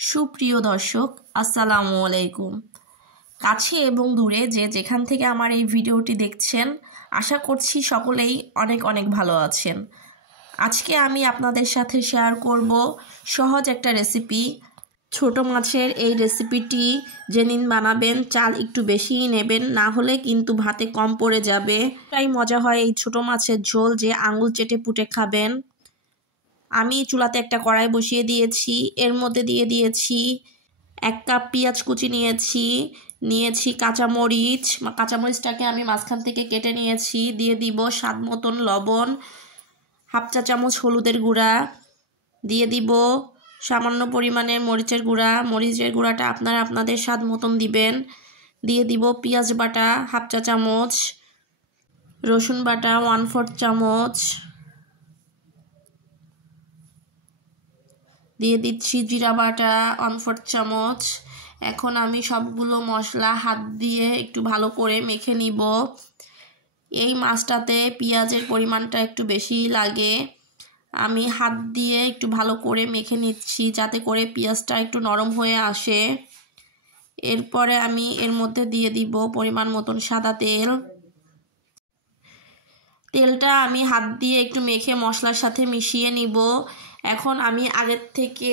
সুপ্রিয় দর্শক, আসসালামু আলাইকুম। কাছে এবং দূরে যে যেখান থেকে আমার এই ভিডিওটি দেখছেন, আশা করছি সকলেই অনেক অনেক ভালো আছেন। আজকে আমি আপনাদের সাথে শেয়ার করব সহজ একটা রেসিপি। ছোট মাছের এই রেসিপিটি যেদিন বানাবেন চাল একটু বেশিই নেবেন, না হলে কিন্তু ভাতে কম পড়ে যাবে। তাই মজা হয় এই ছোট মাছের ঝোল যে আঙুল চেটে পুটে খাবেন। আমি চুলাতে একটা কড়াই বসিয়ে দিয়েছি, এর মধ্যে দিয়ে দিয়েছি 1 কাপ পেঁয়াজ কুচি নিয়েছি কাঁচামরিচটাকে আমি মাঝখান থেকে কেটে নিয়েছি। দিয়ে দিব স্বাদ মতন লবণ, হাফ চা চামচ হলুদের গুঁড়া, দিয়ে দিব সামান্য পরিমাণের মরিচের গুঁড়াটা আপনারা আপনাদের স্বাদ মতন দিবেন। দিয়ে দিব পেঁয়াজ বাটা হাফ চা চামচ, রসুন বাটা 1/4 চামচ, দিয়ে দিচ্ছি জিরা বাটা 1/4 চামচ। এখন আমি সবগুলো মশলা হাত দিয়ে একটু ভালো করে মেখে নিব। এই মাছটাতে পেঁয়াজের পরিমাণটা একটু বেশি লাগে। আমি হাত দিয়ে একটু ভালো করে মেখে নিচ্ছি যাতে করে পেঁয়াজটা একটু নরম হয়ে আসে। এরপরে আমি এর মধ্যে দিয়ে দিব পরিমাণ মতন সাদা তেলটা আমি হাত দিয়ে একটু মেখে মশলার সাথে মিশিয়ে নিব। এখন আমি আগের থেকে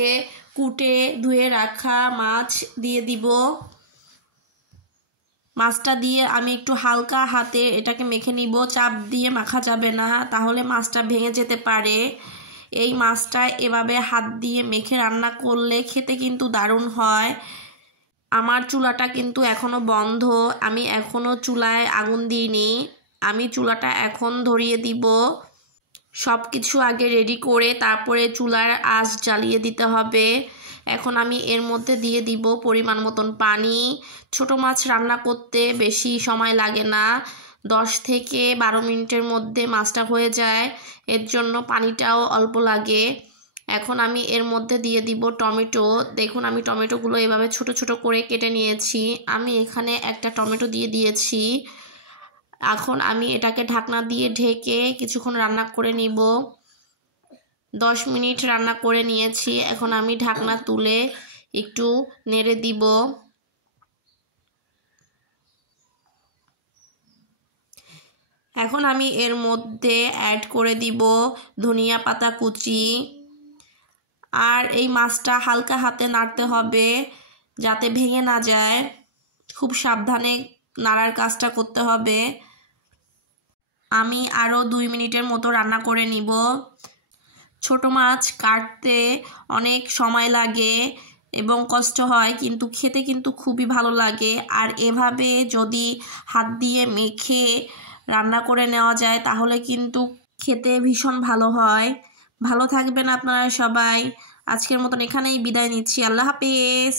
কুটে ধুয়ে রাখা মাছ দিয়ে দিব। মাছটা দিয়ে আমি একটু হালকা হাতে এটাকে মেখে নিব, চাপ দিয়ে মাখা যাবে না, তাহলে মাছটা ভেঙে যেতে পারে। এই মাছটা এভাবে হাত দিয়ে মেখে রান্না করলে খেতে কিন্তু দারুণ হয়। আমার চুলাটা কিন্তু এখনো বন্ধ, আমি এখনো চুলায় আগুন দিইনি। আমি চুলাটা এখন ধরিয়ে দিব। সব কিছু আগে রেডি করে তারপরে চুলার আঁচ জ্বালিয়ে দিতে হবে। এখন আমি এর মধ্যে দিয়ে দিব পরিমাণ মতন পানি। ছোট মাছ রান্না করতে বেশি সময় লাগে না, 10 থেকে 12 মিনিটের মধ্যে মাছটা হয়ে যায়, এর জন্য পানিটাও অল্প লাগে। এখন আমি এর মধ্যে দিয়ে দিব টমেটো। দেখুন আমি টমেটোগুলো এভাবে ছোট ছোট করে কেটে নিয়েছি। আমি এখানে একটা টমেটো দিয়ে দিয়েছি। এখন আমি এটাকে ঢাকনা দিয়ে ঢেকে কিছুক্ষণ রান্না করে নিব। 10 মিনিট রান্না করে নিয়েছি। এখন আমি ঢাকনা তুলে একটু নেড়ে দিব। এখন আমি এর মধ্যে অ্যাড করে দিব ধনিয়া পাতা কুচি। আর এই মাছটা হালকা হাতে নাড়তে হবে যাতে ভেঙে না যায়, খুব সাবধানে নাড়ার কাজটা করতে হবে। আমি আরও 2 মিনিটের মতো রান্না করে নিব। ছোট মাছ কাটতে অনেক সময় লাগে এবং কষ্ট হয়, কিন্তু খেতে কিন্তু খুবই ভালো লাগে। আর এভাবে যদি হাত দিয়ে মেখে রান্না করে নেওয়া যায় তাহলে কিন্তু খেতে ভীষণ ভালো হয়। ভালো থাকবেন আপনারা সবাই। আজকের মতন এখানেই বিদায় নিচ্ছি। আল্লাহ হাফেজ।